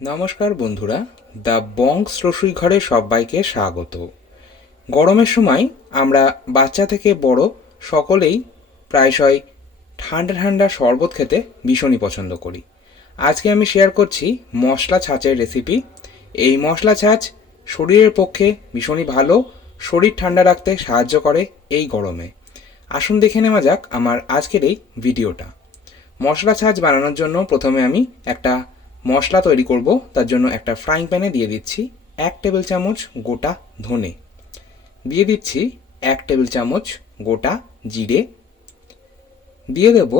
নমস্কার বন্ধুরা, দ্য বংস রসুইঘরে সবাইকে স্বাগত। গরমের সময় আমরা বাচ্চা থেকে বড় সকলেই প্রায়শই ঠান্ডা ঠান্ডা শরবত খেতে ভীষণই পছন্দ করি। আজকে আমি শেয়ার করছি মশলা ছাঁচের রেসিপি। এই মশলা ছাঁচ শরীরের পক্ষে ভীষণই ভালো, শরীর ঠান্ডা রাখতে সাহায্য করে এই গরমে। আসুন দেখে নেওয়া যাক আমার আজকের এই ভিডিওটা। মশলা ছাঁচ বানানোর জন্য প্রথমে আমি একটা মশলা তৈরি করব। তার জন্য একটা ফ্রাইং প্যানে দিয়ে দিচ্ছি 1 টেবিল চামচ গোটা ধনে, দিয়ে দিচ্ছি 1 টেবিল চামচ গোটা জিরে, দিয়ে দেব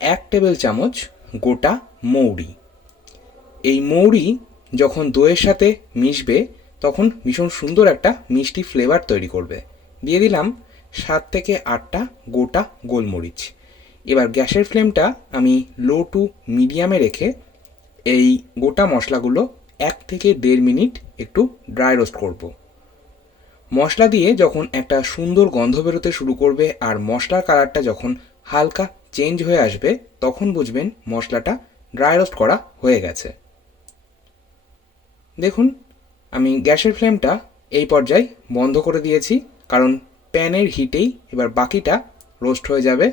1 টেবিল চামচ গোটা মৌরি। এই মৌরি যখন দইয়ের সাথে মিশবে তখন ভীষণ সুন্দর একটা মিষ্টি ফ্লেভার তৈরি করবে। দিয়ে দিলাম 7 থেকে 8টা গোটা গোলমরিচ। এবার গ্যাসের ফ্লেমটা আমি লো টু মিডিয়ামে রেখে এই গোটা মশলাগুলো 1 থেকে 1.5 মিনিট একটু ড্রাই রোস্ট করব। মশলা দিয়ে যখন একটা সুন্দর গন্ধ বেরোতে শুরু করবে আর মশলার কালারটা যখন হালকা চেঞ্জ হয়ে আসবে তখন বুঝবেন মশলাটা ড্রাই রোস্ট করা হয়ে গেছে। দেখুন, আমি গ্যাসের ফ্লেমটা এই পর্যায়ে বন্ধ করে দিয়েছি, কারণ প্যানের হিটেই এবার বাকিটা রোস্ট হয়ে যাবে।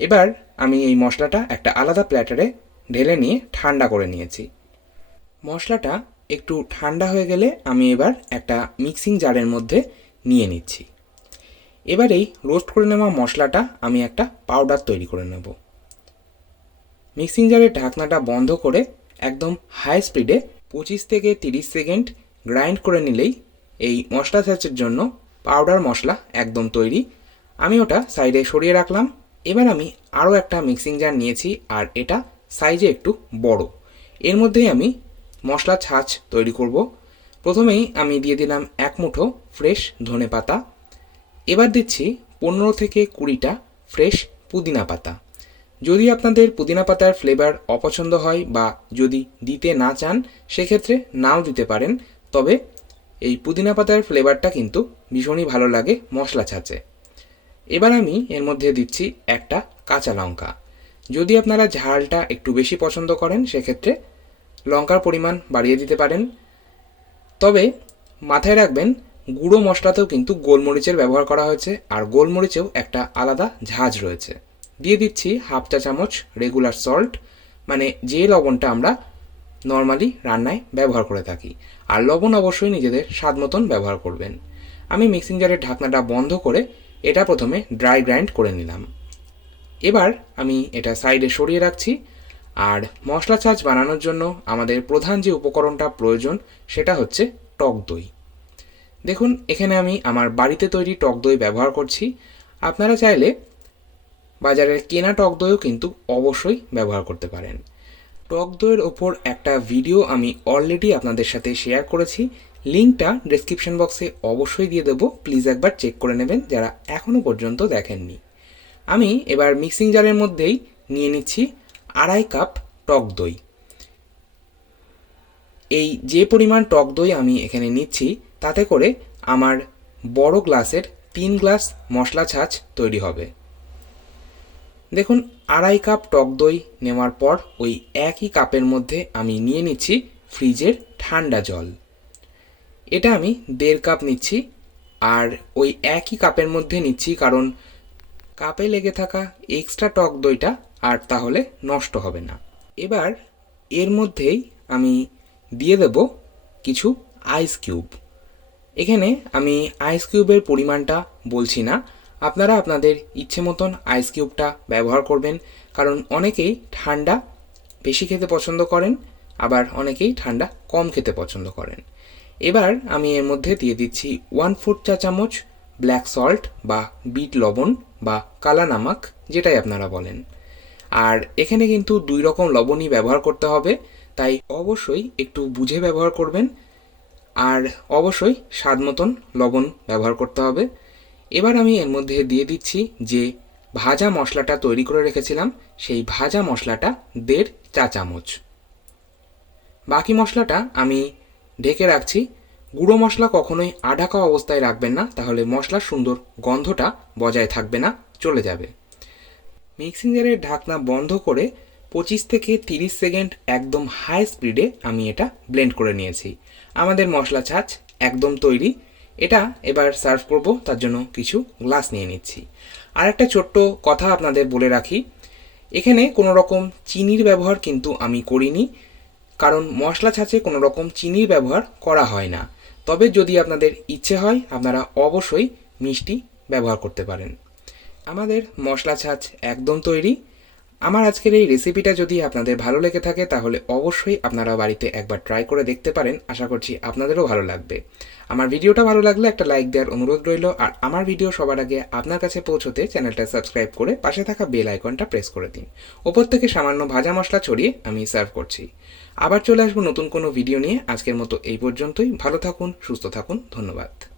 এবার আমি এই মশলাটা একটা আলাদা প্ল্যাটারে ঢেলে নিয়ে ঠান্ডা করে নিয়েছি। মশলাটা একটু ঠান্ডা হয়ে গেলে আমি এবার একটা মিক্সিং জারের মধ্যে নিয়ে নিচ্ছি। এবার এই রোস্ট করে নেওয়া মশলাটা আমি একটা পাউডার তৈরি করে নেব। মিক্সিং জারের ঢাকনাটা বন্ধ করে একদম হাই স্পিডে 25 থেকে 30 সেকেন্ড গ্রাইন্ড করে নিলেই এই মশলা ছাঁচের জন্য পাউডার মশলা একদম তৈরি। আমি ওটা সাইডে সরিয়ে রাখলাম। এবার আমি আরও একটা মিক্সিং জার নিয়েছি, আর এটা সাইজে একটু বড়। এর মধ্যেই আমি মশলা ছাঁচ তৈরি করব। প্রথমেই আমি দিয়ে দিলাম 1 মুঠো ফ্রেশ ধনে পাতা। এবার দিচ্ছি 15 থেকে 20টা ফ্রেশ পুদিনা পাতা। যদি আপনাদের পুদিনা পাতার ফ্লেভার অপছন্দ হয় বা যদি দিতে না চান সেক্ষেত্রে নাও দিতে পারেন, তবে এই পুদিনা পাতার ফ্লেভারটা কিন্তু ভীষণই ভালো লাগে মশলা ছাঁচে। এবার আমি এর মধ্যে দিচ্ছি একটা কাঁচা লঙ্কা। যদি আপনারা ঝালটা একটু বেশি পছন্দ করেন সেক্ষেত্রে লঙ্কার পরিমাণ বাড়িয়ে দিতে পারেন। তবে মাথায় রাখবেন, গুঁড়ো মশলাতেও কিন্তু গোলমরিচের ব্যবহার করা হয়েছে, আর গোলমরিচেও একটা আলাদা ঝাঁজ রয়েছে। দিয়ে দিচ্ছি 1/2 চা চামচ রেগুলার সল্ট, মানে যে লবণটা আমরা নর্মালি রান্নায় ব্যবহার করে থাকি। আর লবণ অবশ্যই নিজেদের স্বাদ মতন ব্যবহার করবেন। আমি মিক্সিং জারের ঢাকনাটা বন্ধ করে এটা প্রথমে ড্রাই গ্রাইন্ড করে নিলাম। এবার আমি এটা সাইডে সরিয়ে রাখছি। আর মশলা ছাঁচ বানানোর জন্য আমাদের প্রধান যে উপকরণটা প্রয়োজন সেটা হচ্ছে টক দই। দেখুন, এখানে আমি আমার বাড়িতে তৈরি টক দই ব্যবহার করছি। আপনারা চাইলে বাজারের কেনা টক দইও কিন্তু অবশ্যই ব্যবহার করতে পারেন। টক দইয়ের ওপর একটা ভিডিও আমি অলরেডি আপনাদের সাথে শেয়ার করেছি, লিঙ্কটা ডেসক্রিপশন বক্সে অবশ্যই দিয়ে দেবো। প্লিজ একবার চেক করে নেবেন যারা এখনও পর্যন্ত দেখেননি। আমি এবার মিক্সিং জারের মধ্যেই নিয়ে নিচ্ছি 2.5 কাপ টক দই। এই যে পরিমাণ টক দই আমি এখানে নিচ্ছি তাতে করে আমার বড় গ্লাসের 3 গ্লাস মশলা ছাঁচ তৈরি হবে। দেখুন, 2.5 কাপ টক দই নেওয়ার পর ওই একই কাপের মধ্যে আমি নিয়ে নিচ্ছি ফ্রিজের ঠান্ডা জল। এটা আমি 1.5 কাপ নিচ্ছি, আর ওই একই কাপের মধ্যে নিচ্ছি কারণ কাপে লেগে থাকা এক্সট্রা টক দইটা আর তাহলে নষ্ট হবে না। এবার এর মধ্যেই আমি দিয়ে দেব কিছু আইস কিউব। এখানে আমি আইস কিউবের পরিমাণটা বলছি না, আপনারা আপনাদের ইচ্ছে মতন আইস কিউবটা ব্যবহার করবেন, কারণ অনেকেই ঠান্ডা বেশি খেতে পছন্দ করেন, আবার অনেকেই ঠান্ডা কম খেতে পছন্দ করেন। এবার আমি এর মধ্যে দিয়ে দিচ্ছি 1/4 চা চামচ ব্ল্যাক সল্ট বা বিট লবণ বা কালা নামক, যেটাই আপনারা বলেন। আর এখানে কিন্তু 2 রকম লবণই ব্যবহার করতে হবে, তাই অবশ্যই একটু বুঝে ব্যবহার করবেন, আর অবশ্যই স্বাদ মতন লবণ ব্যবহার করতে হবে। এবার আমি এর মধ্যে দিয়ে দিচ্ছি যে ভাজা মশলাটা তৈরি করে রেখেছিলাম, সেই ভাজা মশলাটা 1.5 চা চামচ। বাকি মশলাটা আমি ঢেকে রাখছি। গুঁড়ো মশলা কখনোই আঢাকা অবস্থায় রাখবেন না, তাহলে মশলার সুন্দর গন্ধটা বজায় থাকবে না, চলে যাবে। মিক্সিং জারের ঢাকনা বন্ধ করে 25 থেকে 30 সেকেন্ড একদম হাই স্পিডে আমি এটা ব্লেন্ড করে নিয়েছি। আমাদের মশলা ছাঁচ একদম তৈরি। এটা এবার সার্ভ করব, তার জন্য কিছু গ্লাস নিয়ে নিচ্ছি। আর একটা ছোট্ট কথা আপনাদের বলে রাখি, এখানে কোনো রকম চিনির ব্যবহার কিন্তু আমি করিনি, কারণ মশলা ছাঁচে কোনো রকম চিনির ব্যবহার করা হয় না। তবে যদি আপনাদের ইচ্ছে হয় আপনারা অবশ্যই মিষ্টি ব্যবহার করতে পারেন। আমাদের মশলা ছাঁচ একদম তৈরি। আমার আজকের এই রেসিপিটা যদি আপনাদের ভালো লেগে থাকে তাহলে অবশ্যই আপনারা বাড়িতে একবার ট্রাই করে দেখতে পারেন। আশা করছি আপনাদেরও ভালো লাগবে। আমার ভিডিওটা ভালো লাগলে একটা লাইক দেওয়ার অনুরোধ রইল। আর আমার ভিডিও সবার আগে আপনার কাছে পৌঁছতে চ্যানেলটা সাবস্ক্রাইব করে পাশে থাকা বেল আইকনটা প্রেস করে দিন। ওপর থেকে সামান্য ভাজা মশলা ছড়িয়ে আমি সার্ভ করছি। আবার চলে আসবো নতুন কোনো ভিডিও নিয়ে। আজকের মতো এই পর্যন্তই। ভালো থাকুন, সুস্থ থাকুন। ধন্যবাদ।